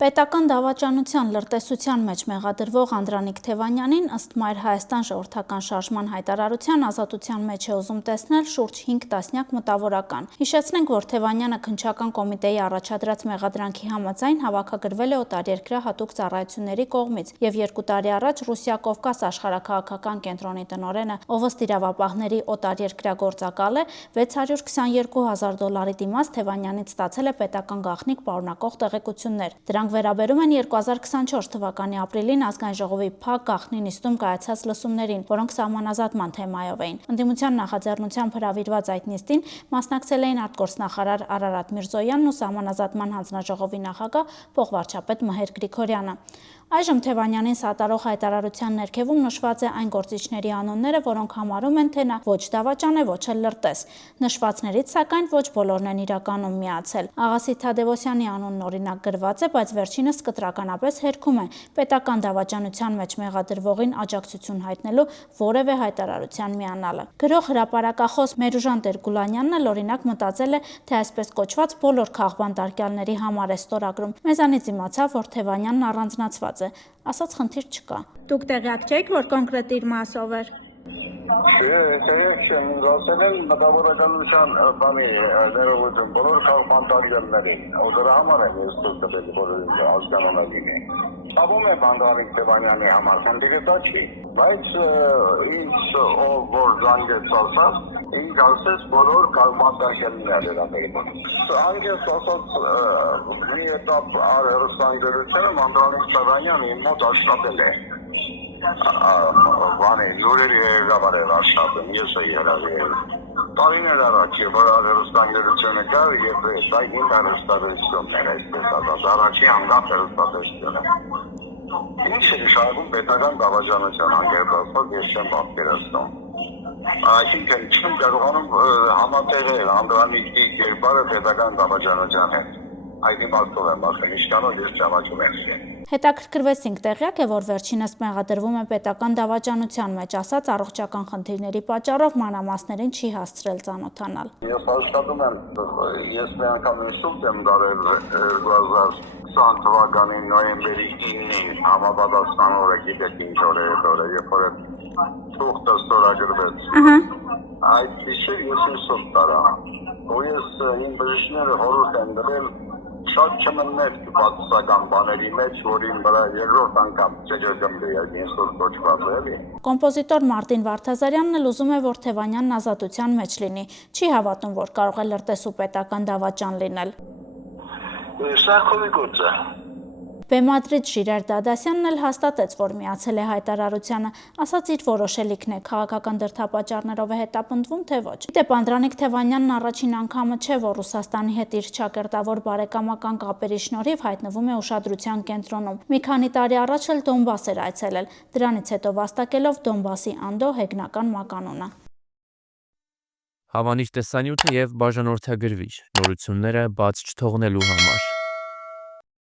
Պետական դավաճանության լրտեսության մեջ մեղադրվող Անդրանիկ Թևանյանին ըստ Մայր Հայաստան ժողովրդական շարժման հայտարարության ազատության մեջ է ուզում տեսնել շուրջ 5 տասնյակ մտավորական։ Հիշեցնենք, որ Թևանյանը քննչական կոմիտեի առաջադրած մեղադրանքի համաձայն հավաքագրվել է օտարերկրյա հատուկ ծառայությունների կողմից եւ 2 տարի առաջ Ռուսիա-Կովկաս աշխարհաքաղաքական կենտրոնի տնօրենը, ով ըստ իրավապահների օտարերկրյա գործակալ է, $622,000 դիմաց Թևանյանից ստացել է պետական գաղտնիք պարունակող տեղեկություններ։ Դրանք վերաբերում են 2024 թվականի ապրիլին ազգային ժողովի փակ գաղտնի նիստում կայացած լսումներին, որոնք սահմանազատման թեմայով էին։ Ընդդիմության նախաձեռնությամբ հրավիրված այդ նիստին մասնակցել էին արտգործնախարար Արարատ Միրզոյանն ու սահմանազատման հանձնաժողովի նախագահ փոխվարչապետ Մհեր Գրիգորյանը։ Այժմ Թևանյանին սատարող հայտարարության ներքևում նշված է այն գործիչների անունները, որոնք համարում են, թե նա ոչ դավաճան է, ոչ էլ լրտես։ Նշվածներից, սակայն, ոչ բոլորն են իրականում միացել։ Աղասիթ Թադևոսյանի անունն օրինակ գրված է, բայց վերջինս կտրականապես հերքում է պետական դավաճանության մեջ մեղադրվողին աջակցություն հայտնելու որևէ հայտարարության միանալը։ Գրող հրապարակախոս Մերուժան Տեր-Գուլանյանն էլ օրինակ մտածել է, թե այսպես կոչված բոլոր քաղբան տարկյալների համար է ստորագրում։ Մեզանից իմացավ, որ Թևանյանն առանձնացված է, ասաց խնդիր չկա։ Դուք տեղյակ չեք, որ կոնկրետ իր մասով էր։ Տեղյակ չեմ, ասել են մտավորականության բանի ներողություն բոլոր քաղբան տարկյալներին, ու դրա համար եմ ես թույլ տվել բոլորին ազգանունագին է։ Ցավում եմ Անդրանիկ Թևանյանի համար, խնդիրը դա չի, բայց ինձ ով որ զանգեց ասած, ինձ ասեց բոլոր քաղբան տարկյալները դրանից։ Անգես ասած մի էտապ հեռուստաընկերությունը Անդրանիկ Թևանյանը իմ մոտ աշխատել է։ Բանի լուրերի հերավարել աշխատում, ես էի հրավիրել։ Տարիներ առաջ որ հեռուստաընկերությունը կար եւ դա իմ հեռուստատեսությունն էր, այսպես ասած, առաջի անգամ հեռուստատեսությունը։ Ինչ է նշանակում պետական դավաճանության անկերպված, ես չեմ պատկերացնում։ Այսինքն չեմ կարողանում համատեղել Անդրանիկի կերպարը պետական դավաճանության հետ։ Այդ իմաստով եմ ասել, ինչքանով ես ճանաչում եմ։ Հետաքրքրվեցինք, տեղյակ է, որ վերջինս մեղադրվում է պետական դավաճանության մեջ, ասած առողջական խնդիրների պատճառով մանրամասներին չի հասցրել ծանոթանալ։ Ես աշխատում եմ, ես մի անգամ ինսուլտ եմ դարել 2020 թվականի նոյեմբերի 9-ին համապատասխան օրը, գիտեք ինչ օր է այդ օրը, երբ որ թուղթը ստորագրվեց։ Այդ գիշեր ես ինսուլտ տարա, ու ես իմ բժիշկները խորհուրդ են տվել շատ չմններ պատասական բաների մեջ, որին վրա երկրորդ անգամ չջջմբի այդ ինսուլտ կոչված է, էլի։ Կոմպոզիտոր Մարտին Վարդազարյանն էլ ուզում է, որ Թևանյանն ազատության մեջ լինի։ Չի հավատում, որ կարող է լրտես ու պետական դավաճան լինել։ Սարքովի գործ է։ Բեմադրիչ Ժիրայր Դադասյանն էլ հաստատեց, որ միացել է հայտարարությանը, ասաց իր որոշելիքն է, քաղաքական դրդապատճառներով է հետապնդվում, թե ոչ։ Դեպ Անդրանիկ Թևանյանն առաջին անգամը չէ, որ Ռուսաստանի հետ իր ճակերտավոր բարեկամական կապերի շնորհիվ հայտնվում է ուշադրության կենտրոնում։ Մի քանի տարի առաջ էլ Դոնբաս էր այցելել, դրանից հետո վաստակելով Դոնբասի Անդո հեգնական մականունը։ Հավանիչ տեսանյութը եւ բաժանորդագրվիչ նորությունները բաց չթողնելու համար։